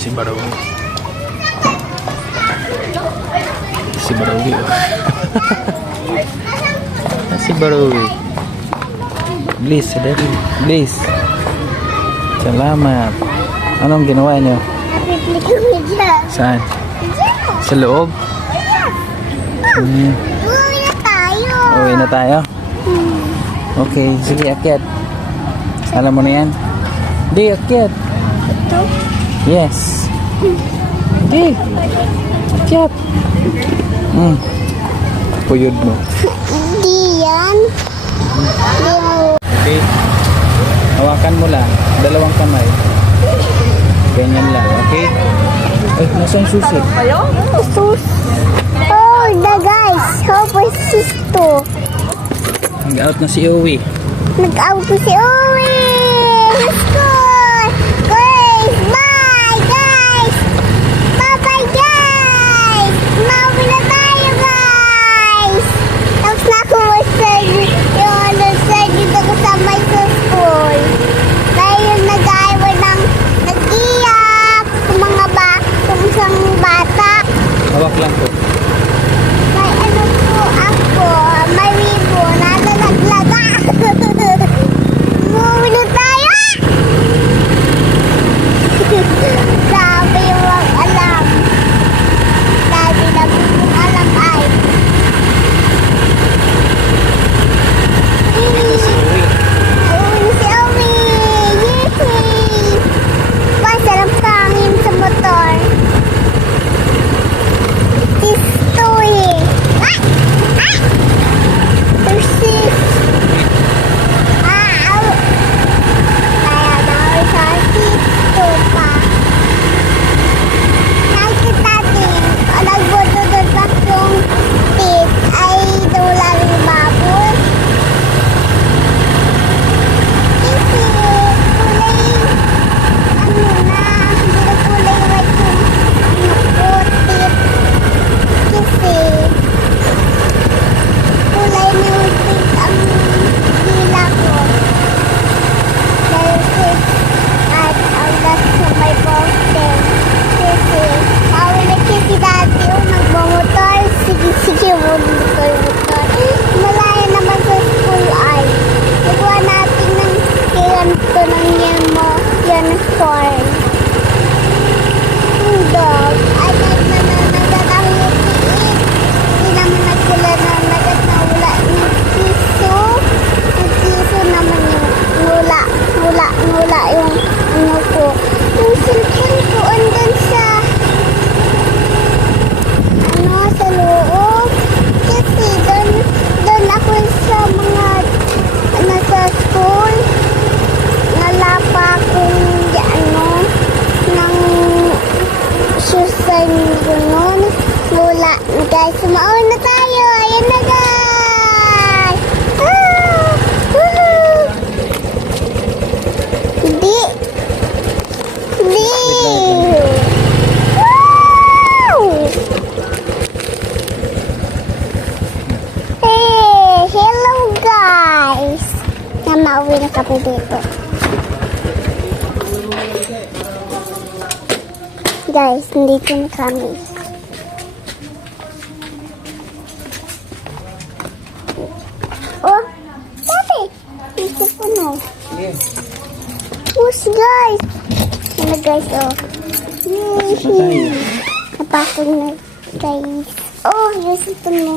Si Barawi. Si Barawi. Si Barawi. Bliss, sadari. Bliss. Salamat. Anong ginawa niyo? Saan? Sa loob? Uwi na tayo. Uwi na tayo? Okay, sige, akyat. Alam mo na yan? Di, akyat. Ito? Yes. Di, akyat. Puyod mo. Di yan. Okay. Hawakan mo lang. Dalawang kamay. Ganyan lang, okay? Ay, nasa yung susi? Sus. Oh, the guys. How was this to? Nag-out na si Owie. Nag-out ko si Uwi. Let's go. Guys, bye guys. Bye-bye guys. Mauwi na tayo guys. Tapos na ako mag-study. Yung nag-study ako sa my school. Dahil nag-iwan ng nag-iyak kung mga kung isang bata. Hawak lang po. May ano po ako, may wibo na nalaglaga. Umuwi na tayo! Sabi yung alam. Sabi na yung alam ay. Ito si Owie. Uwi si Owi! Yay! Masarap kangin sa motor. Tistoy! Ah! Ah! Persis! Ah! Kaya daw sa tito pa. Nakita din, nagboto doon pa yung tit ay wala rin baboy. Kasi kulay, ano na, hindi na kulay white yung putit. Kasi kulay na ulit ang dila ko. Dahil at ang gas sa may poster. Kasi awal na kasi dati nagmamotor. Sige, motor. Malaya naman sa school ay. Nagawa natin ng ganito ng uniform. Yung dog ay nagtatangin. Hindi naman nagsila na wala ng piso. Yung piso naman yung wala yung ano ko. Yung cellphone ko andun sa sa loob. Kasi doon ako sa mga nasa school. Nalapa akong ng susan gano'n. Wala. Guys, sumaon na tayo. Ayan na guys. Ah! Woohoo! Hindi. Wow! Hey, hello guys. Mauwi na kami dito. Guys, nandito na kami. Oh, dati. Dito po na. Push guys. Ano guys, oh. Yay! Napasok na guys. Oh, yes, ito na.